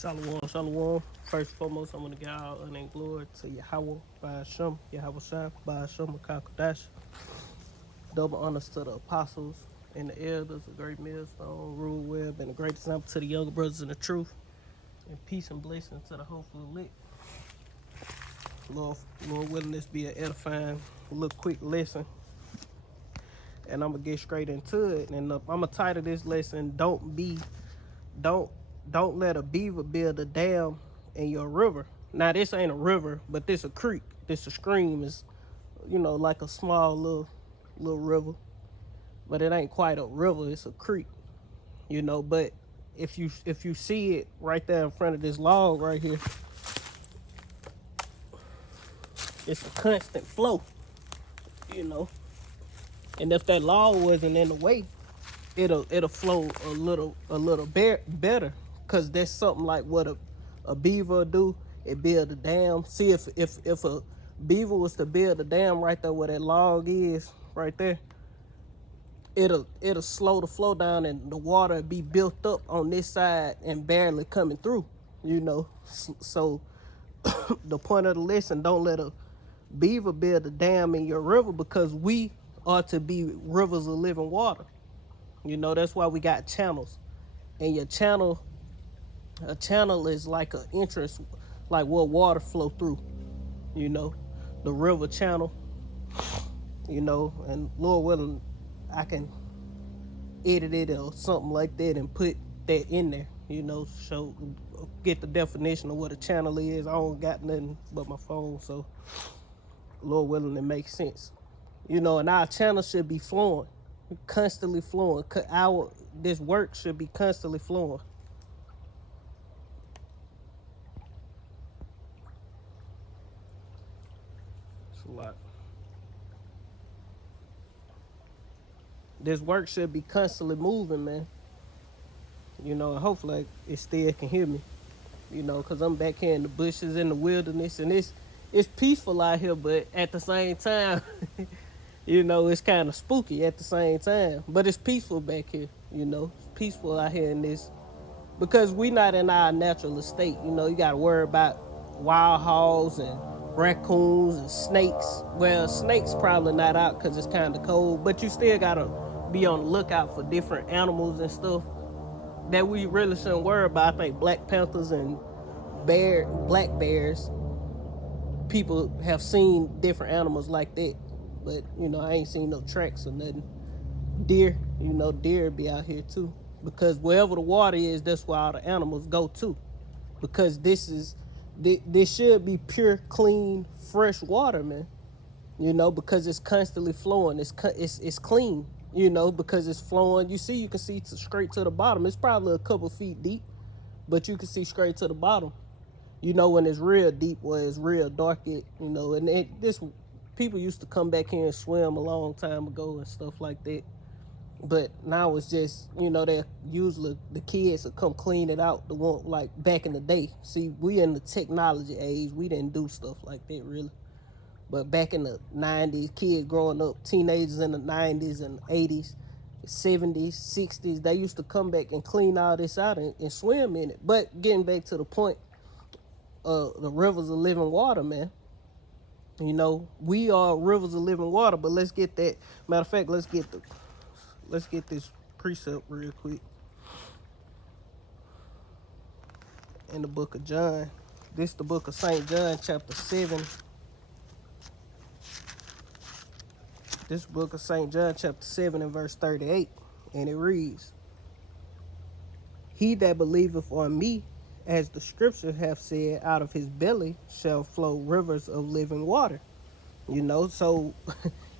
Shalom, shalom. First and foremost, I want to give all honor and glory to Yahweh, by Hashem, Yahweh Shai, by Hashem, Kakadash. Double honors to the apostles and the elders, the great millstone, rule web, and a great example to the younger brothers in the truth. And peace and blessing to the hopeful elect. Lord willing, this be an edifying, little quick lesson. And I'm going to get straight into it. And I'm going to title this lesson, Don't let a beaver build a dam in your river. Now this ain't a river, but this a creek. This a stream. Is like a small little river, but it ain't quite a river. It's a creek. But if you see it right there in front of this log right here, it's a constant flow. And if that log wasn't in the way, it'll flow a little better, because that's something like what a beaver do. It build a dam. See, if a beaver was to build a dam right there where that log is right there, it'll slow the flow down, and the water will be built up on this side and barely coming through. So the point of the lesson: don't let a beaver build a dam in your river, because we are to be rivers of living water. That's why we got channels. And a channel is like an entrance, like what water flow through, the river channel, and Lord willing, I can edit it or something like that and put that in there, show, get the definition of what a channel is. I don't got nothing but my phone, so Lord willing, it makes sense. And our channel should be flowing, constantly flowing. This work should be constantly flowing. It's a lot. This work should be constantly moving, man. And hopefully it still can hear me. Because I'm back here in the bushes in the wilderness, and it's peaceful out here, but at the same time, it's kind of spooky at the same time. But it's peaceful back here, It's peaceful out here in this, because we not in our natural estate. You got to worry about wild hogs and raccoons and snakes. Well, snakes probably not out because it's kind of cold, but you still got to be on the lookout for different animals and stuff that we really shouldn't worry about. I think black panthers and black bears, people have seen different animals like that, but I ain't seen no tracks or nothing. Deer, deer be out here too, because wherever the water is, that's where all the animals go to, because this should be pure, clean, fresh water, man. Because it's constantly flowing. It's clean, because it's flowing. You can see straight to the bottom. It's probably a couple feet deep, but you can see straight to the bottom. When it's real deep, where it's real dark, and this people used to come back here and swim a long time ago and stuff like that. But now it's just, they usually the kids will come clean it out. The one like back in the day. See, we in the technology age. We didn't do stuff like that really. But back in the 90s, kids growing up, teenagers in the 90s and 80s, 70s, 60s, they used to come back and clean all this out and swim in it. But getting back to the point, the rivers of living water, man. We are rivers of living water, but let's get that. Matter of fact, let's get this precept real quick. In the book of John. This is the book of St. John, chapter 7. This book of St. John, chapter 7 and verse 38. And it reads, "He that believeth on me, as the scripture hath said, out of his belly shall flow rivers of living water." So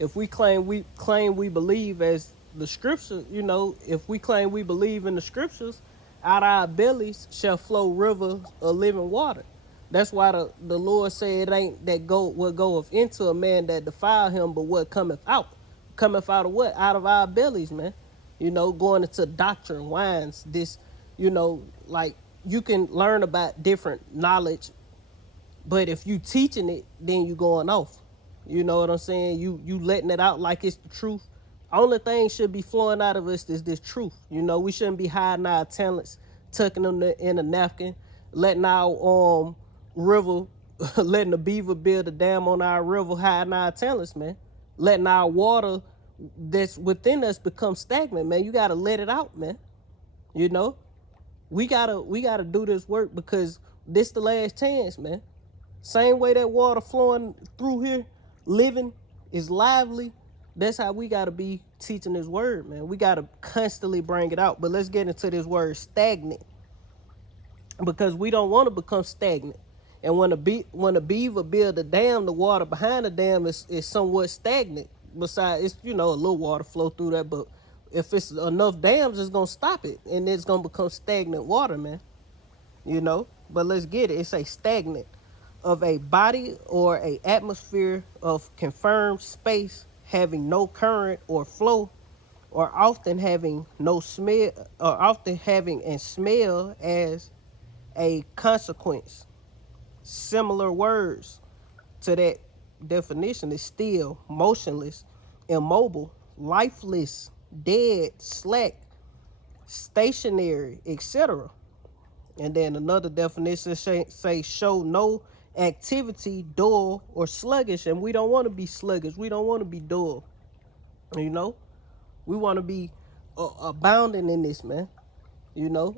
if we claim we believe as the scripture, if we claim we believe in the scriptures, out of our bellies shall flow rivers of living water. That's why the Lord said it ain't that what goeth into a man that defile him, but what cometh out. Cometh out of what? Out of our bellies, man. Going into doctrine, wines, this, like you can learn about different knowledge, but if you teaching it, then you going off. You know what I'm saying? You letting it out like it's the truth. Only thing should be flowing out of us is this truth. We shouldn't be hiding our talents, tucking them in a napkin, letting our river, letting the beaver build a dam on our river, hiding our talents, man. Letting our water that's within us become stagnant, man. You gotta let it out, man. You know, we gotta do this work because this the last chance, man. Same way that water flowing through here, living is lively. That's how we gotta be teaching this word, man. We gotta constantly bring it out. But let's get into this word stagnant, because we don't want to become stagnant. And when a beaver build a dam, the water behind the dam is somewhat stagnant. Besides, it's a little water flow through that, but if it's enough dams, it's gonna stop it, and it's gonna become stagnant water, man. But let's get it. It's a stagnant of a body or a atmosphere of confirmed space having no current or flow, or often having no smell, or often having and smell as a consequence. Similar words to that definition is still, motionless, immobile, lifeless, dead, slack, stationary, etc. And then another definition say show no activity, dull, or sluggish. And we don't want to be sluggish. We don't want to be dull. We want to be abounding in this, man.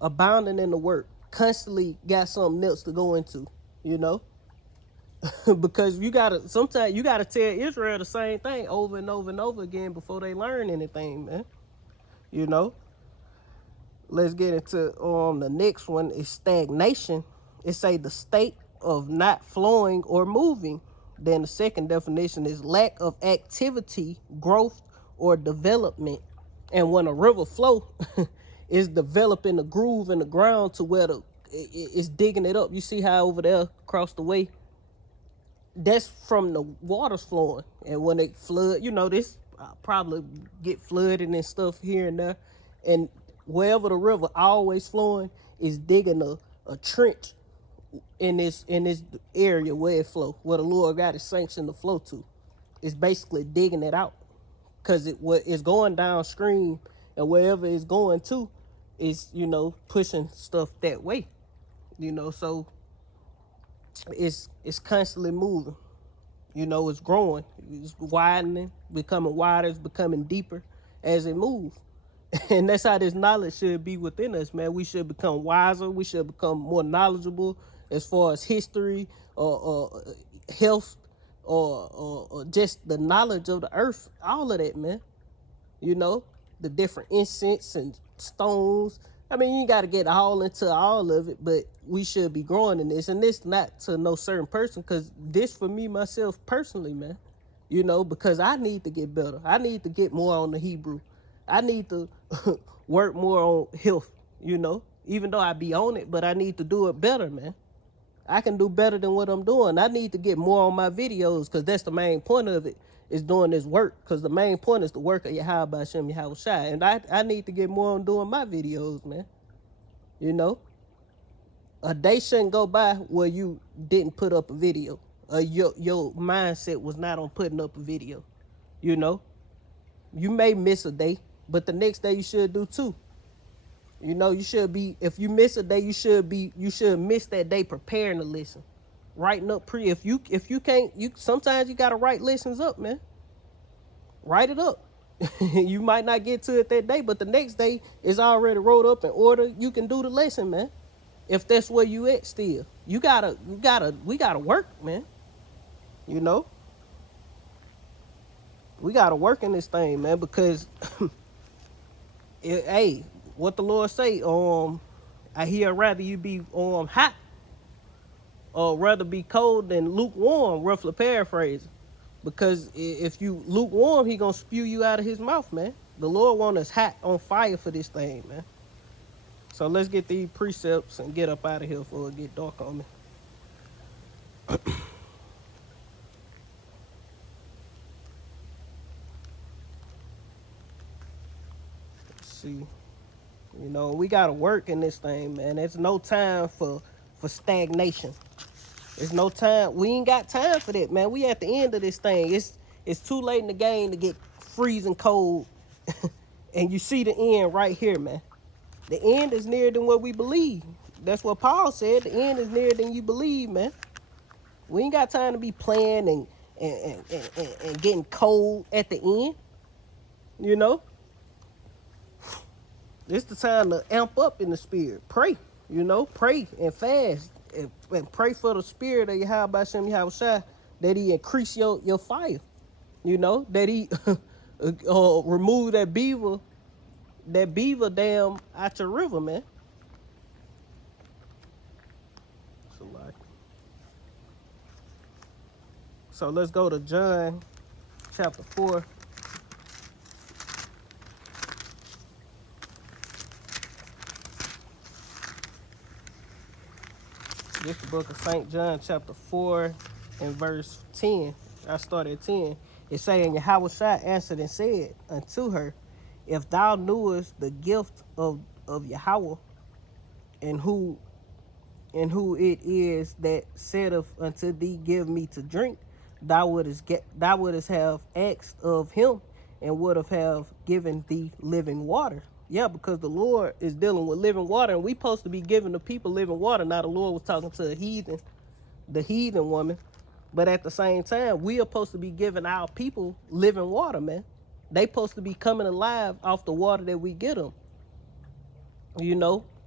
Abounding in the work. Constantly got something else to go into, you know. Because sometimes you gotta tell Israel the same thing over and over and over again before they learn anything, man. You know. Let's get into the next one is stagnation. It say the state of not flowing or moving. Then the second definition is lack of activity, growth, or development. And when a river flow is developing a groove in the ground to where it's digging it up. You see how over there across the way, that's from the waters flowing. And when they flood, this probably get flooded and stuff here and there. And wherever the river always flowing is digging a trench in this area where it flow, where the Lord got it sanctioned to flow to. It's basically digging it out, because it's going downstream, and wherever it's going to is pushing stuff that way. So it's constantly moving. It's growing, it's widening, becoming wider, it's becoming deeper as it moves. And that's how this knowledge should be within us, man. We should become wiser. We should become more knowledgeable as far as history or health or just the knowledge of the earth. All of that, man. The different incense and stones. I mean, you got to get all into all of it, but we should be growing in this. And this not to no certain person, because this for me, myself, personally, man. Because I need to get better. I need to get more on the Hebrew. I need to work more on health, even though I be on it, but I need to do it better, man. I can do better than what I'm doing. I need to get more on my videos, because that's the main point of it, is doing this work, because the main point is the work of Yahweh Hashem Yahweh Shai. And I need to get more on doing my videos, man. A day shouldn't go by where you didn't put up a video. Your mindset was not on putting up a video. You may miss a day, but the next day you should do too. You should be, if you miss a day, you should miss that day preparing to listen. Writing up if you can't, sometimes you gotta write lessons up, man. Write it up. You might not get to it that day, but the next day is already wrote up in order. You can do the lesson, man. If that's where you at still. We gotta work, man. We gotta work in this thing, man, because hey, what the Lord say, I'd rather you be hot or rather be cold than lukewarm, roughly paraphrasing. Because if you lukewarm, he gonna spew you out of his mouth, man. The Lord want us hot on fire for this thing, man. So let's get these precepts and get up out of here before it get dark on me. Let's see. We gotta work in this thing, man. There's no time for stagnation. There's no time. We ain't got time for that, man. We at the end of this thing. It's too late in the game to get freezing cold. And you see the end right here, man. The end is nearer than what we believe. That's what Paul said. The end is nearer than you believe, man. We ain't got time to be playing and getting cold at the end. You know, it's the time to amp up in the spirit. Pray, pray and fast and pray for the spirit of Yahweh Shem Yahweh that he increase your fire. That he remove that beaver dam out your river, man. So let's go to John chapter 4. This is the book of St. John chapter 4 and verse 10. I started at 10. It say, and Yahweh answered and said unto her, if thou knewest the gift of Yahweh, and who it is that saith unto thee, give me to drink, thou wouldest have asked of him, and would have given thee living water. Yeah, because the Lord is dealing with living water, and we supposed to be giving the people living water. Now the Lord was talking to the heathen woman, but at the same time, we are supposed to be giving our people living water, man. They supposed to be coming alive off the water that we get them,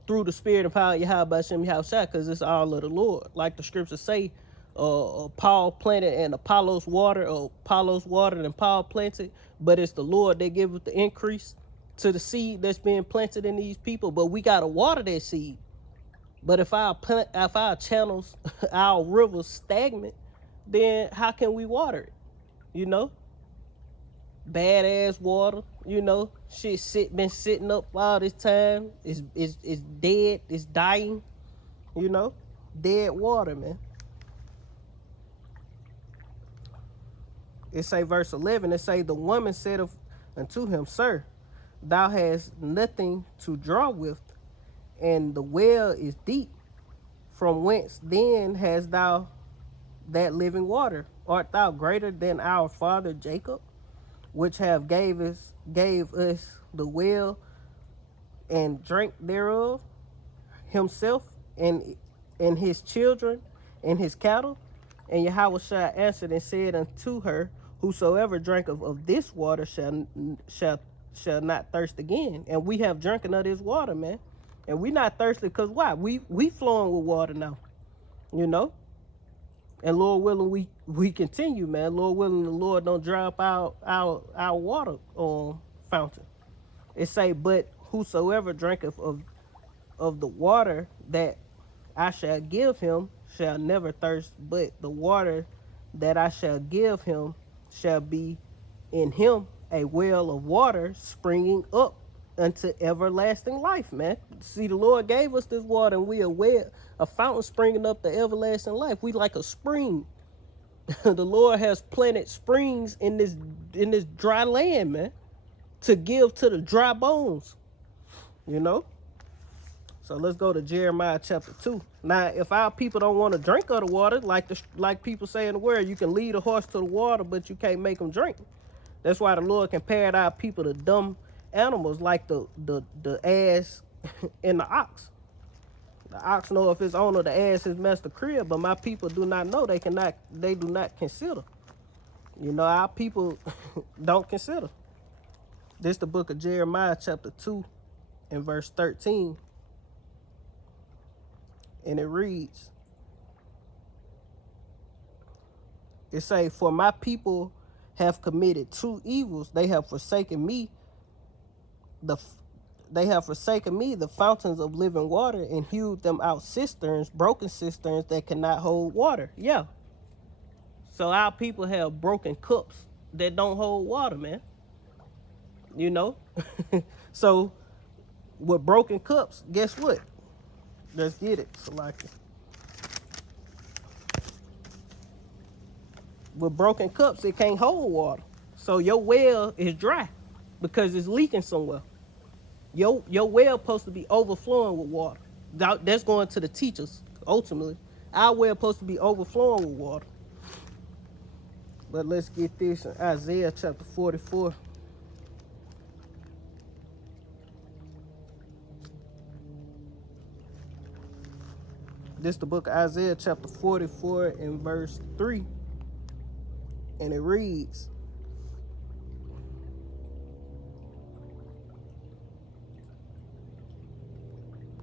through the spirit and power of Yahweh Shem Yahweh, because it's all of the Lord. Like the scriptures say, Paul planted and Apollos watered, or Apollos watered and Paul planted, but it's the Lord that giveth the increase to the seed that's being planted in these people. But we gotta water that seed. But if our channels, our rivers stagnant, then how can we water it? Bad ass water, shit been sitting up all this time. It's dead, it's dying, dead water, man. It say verse 11, it say the woman said unto him, Sir, thou hast nothing to draw with, and the well is deep. From whence then hast thou that living water? Art thou greater than our father Jacob, which gave us the well, and drank thereof himself and his children and his cattle? And Yahweh answered and said unto her, whosoever drinketh of this water shall not thirst again. And we have drinking of this water, man. And we not thirsty because why? We flowing with water now, And Lord willing, we continue, man. Lord willing, the Lord don't dry up our water fountain. It say, but whosoever drinketh of the water that I shall give him shall never thirst, but the water that I shall give him shall be in him a well of water springing up unto everlasting life, man. See, the Lord gave us this water, and we are well, a fountain springing up to everlasting life. We like a spring. The Lord has planted springs in this dry land, man, to give to the dry bones, So let's go to Jeremiah chapter 2. Now, if our people don't want to drink of the water, like people say in the word, you can lead a horse to the water, but you can't make them drink. That's why the Lord compared our people to dumb animals, like the ass and the ox. The ox know if his owner, the ass, his master crib, but my people do not know. They do not consider. Our people don't consider. This is the book of Jeremiah chapter 2 and verse 13. And it reads, it say, for my people have committed two evils. They have forsaken me, the fountains of living water, and hewed them out cisterns, broken cisterns that cannot hold water. Yeah. So our people have broken cups that don't hold water, man. So with broken cups, guess what? Let's get it, Salaki. With broken cups, it can't hold water. So your well is dry because it's leaking somewhere. Your well supposed to be overflowing with water. That's going to the teachers, ultimately. Our well supposed to be overflowing with water. But let's get this in Isaiah chapter 44. This is the book of Isaiah chapter 44 and verse 3. And it reads,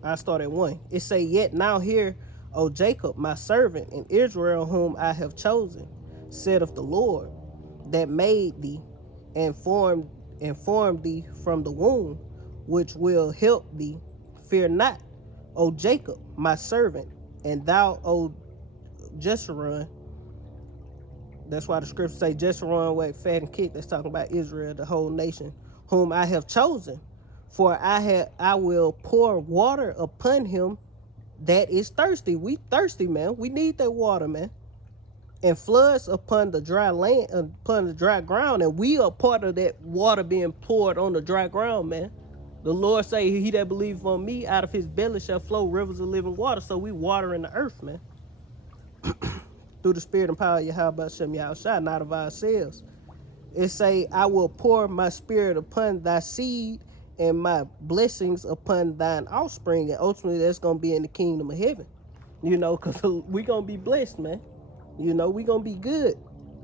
I start at 1. It say, Yet now hear, O Jacob, my servant, and Israel, whom I have chosen, saith the Lord, that made thee and formed thee from the womb, which will help thee. Fear not, O Jacob, my servant, and thou, O Jeshurun. That's why the scriptures say Jeshurun whack fat and kick. That's talking about Israel, the whole nation, whom I have chosen. For I will pour water upon him that is thirsty. We thirsty, man. We need that water, man. And floods upon the dry land, upon the dry ground, and we are part of that water being poured on the dry ground, man. The Lord say, he that believeth on me, out of his belly shall flow rivers of living water. So we watering the earth, man. Through the spirit and power of Yahweh Shem Yahushua, not of ourselves. It say, I will pour my spirit upon thy seed and my blessings upon thine offspring. And ultimately, that's going to be in the kingdom of heaven. You know, because we going to be blessed, man. You know, we going to be good.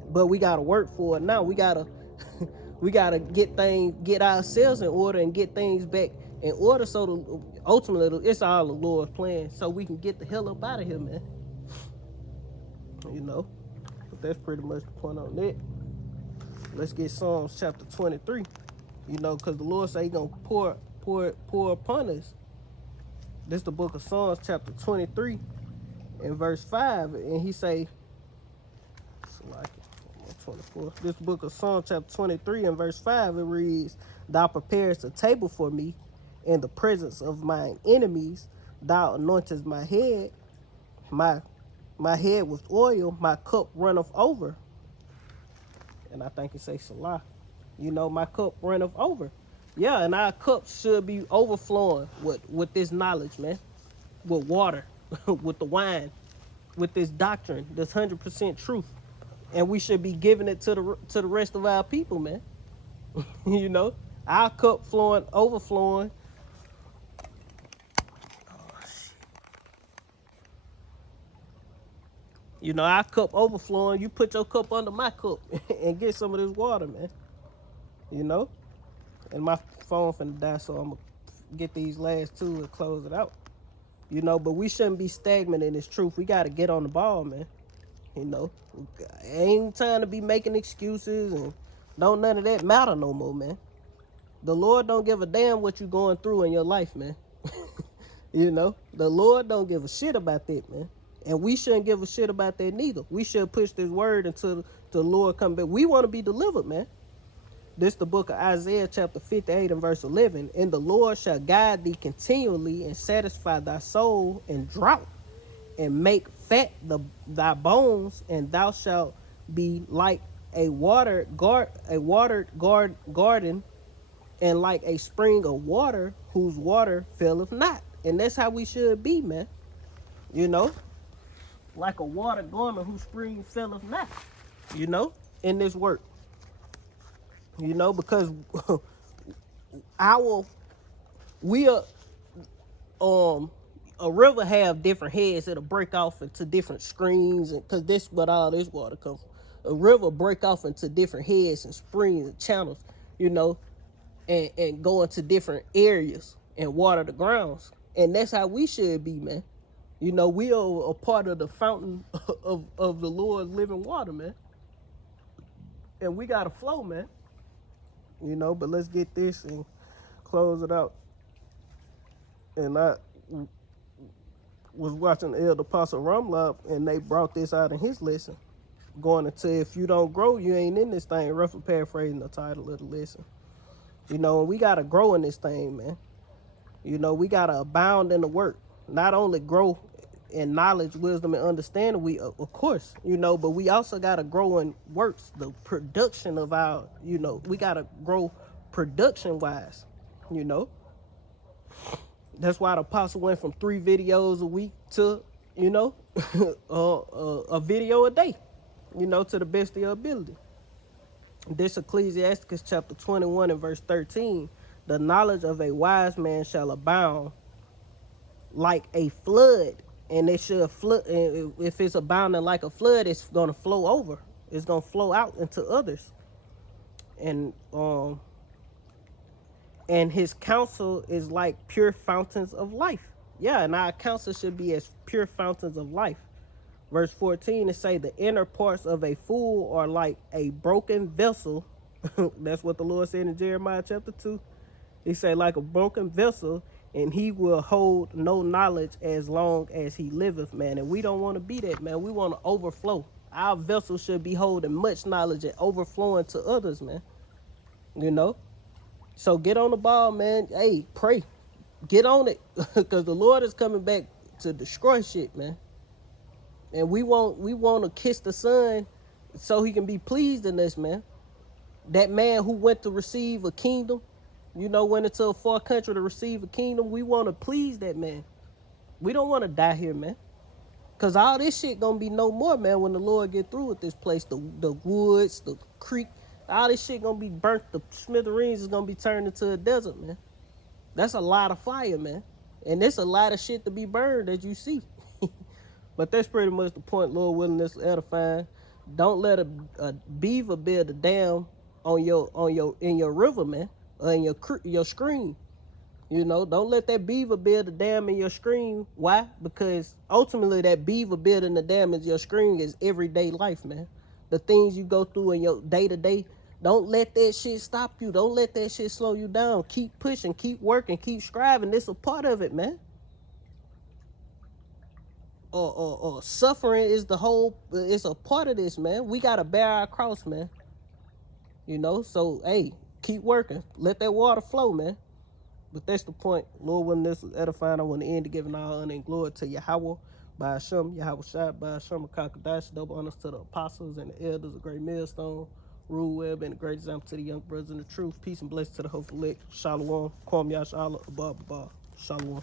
But we got to work for it now. We got to we got to get ourselves in order and get things back in order. So ultimately, it's all the Lord's plan. So we can get the hell up out of here, man. You know, but that's pretty much the point on that. Let's get Psalms chapter 23. You know, because the Lord say He gonna pour upon us. This is the book of Psalms chapter 23 and verse 5, and He say, like 24. This book of Psalms chapter 23 and verse 5, it reads, Thou preparest a table for me in the presence of mine enemies. Thou anointest my head, my head with oil, my cup runneth over. And I think it says Salah. You know, my cup runneth over. Yeah, and our cups should be overflowing with this knowledge, man. With water, with the wine, with this doctrine, this 100% truth. And we should be giving it to the rest of our people, man. You know, our cup flowing, overflowing. You know, our cup overflowing. You put your cup under my cup and get some of this water, man. You know? And my phone finna die, so I'm gonna get these last two and close it out. You know, but we shouldn't be stagnant in this truth. We gotta get on the ball, man. You know? Ain't time to be making excuses and don't none of that matter no more, man. The Lord don't give a damn what you going through in your life, man. You know? The Lord don't give a shit about that, man. And we shouldn't give a shit about that neither. We should push this word until the Lord come back. We want to be delivered, man. This is the book of Isaiah chapter 58 and verse 11. And the Lord shall guide thee continually and satisfy thy soul in drought and make fat thy bones, and thou shalt be like a watered garden and like a spring of water whose water faileth not. And that's how we should be, man. You know? Like a water garment whose spring faileth not, you know, in this work. You know, because a river have different heads that'll break off into different streams, and because this what all this water comes from. A river break off into different heads and springs and channels, you know, and go into different areas and water the grounds. And that's how we should be, man. You know, we are a part of the fountain of the Lord's living water, man. And we got to flow, man. You know, but let's get this and close it out. And I was watching Elder Apostle Rumlop, and they brought this out in his lesson. Going into, if you don't grow, you ain't in this thing. Roughly paraphrasing the title of the lesson. You know, and we got to grow in this thing, man. You know, we got to abound in the work. Not only grow in knowledge, wisdom, and understanding, we of course, you know, but we also got to grow in works, the production of our, you know, we got to grow production wise, you know. That's why the apostle went from 3 videos a week to, you know, a video a day, you know, to the best of your ability. This Ecclesiasticus chapter 21 and verse 13, the knowledge of a wise man shall abound like a flood and it should flood. If it's abounding like a flood, it's gonna flow over. It's gonna flow out into others. And his counsel is like pure fountains of life. Yeah, and our counsel should be as pure fountains of life. Verse 14, it say the inner parts of a fool are like a broken vessel. That's what the Lord said in Jeremiah chapter 2. He say like a broken vessel, and he will hold no knowledge as long as he liveth, man. And we don't want to be that, man. We want to overflow. Our vessel should be holding much knowledge and overflowing to others, man. You know? So get on the ball, man. Hey, pray. Get on it. Because the Lord is coming back to destroy shit, man. And we want to kiss the Son so he can be pleased in us, man. That man who went to receive a kingdom, went into a far country to receive a kingdom, we want to please that man. We don't want to die here, man. Because all this shit going to be no more, man, when the Lord get through with this place. The woods, the creek, all this shit going to be burnt. The smithereens is going to be turned into a desert, man. That's a lot of fire, man. And there's a lot of shit to be burned as you see. But that's pretty much the point, Lord willing, this edifying. Don't let a beaver build a dam in your river, man, or in your stream. Don't let that beaver build a dam in your stream. Why? Because ultimately that beaver building the dam in your stream is everyday life, man. The things you go through in your day to day. Don't let that shit stop you. Don't let that shit slow you down. Keep pushing, keep working, keep striving. This is a part of it, man. Or suffering is it's a part of this, man. We gotta bear our cross, man. So hey, keep working. Let that water flow, man. But that's the point. Lord, when this was edifying, I want to end to giving all honor and glory to Yahweh, by Hashem, Yahweh Shai, by Hashem, Kakadash, double honors to the apostles and the elders, a great millstone, rule web, and a great example to the young brothers in the truth. Peace and blessings to the hopeful elect. Shalom. Kwam Yash Allah, Abba, Shalom.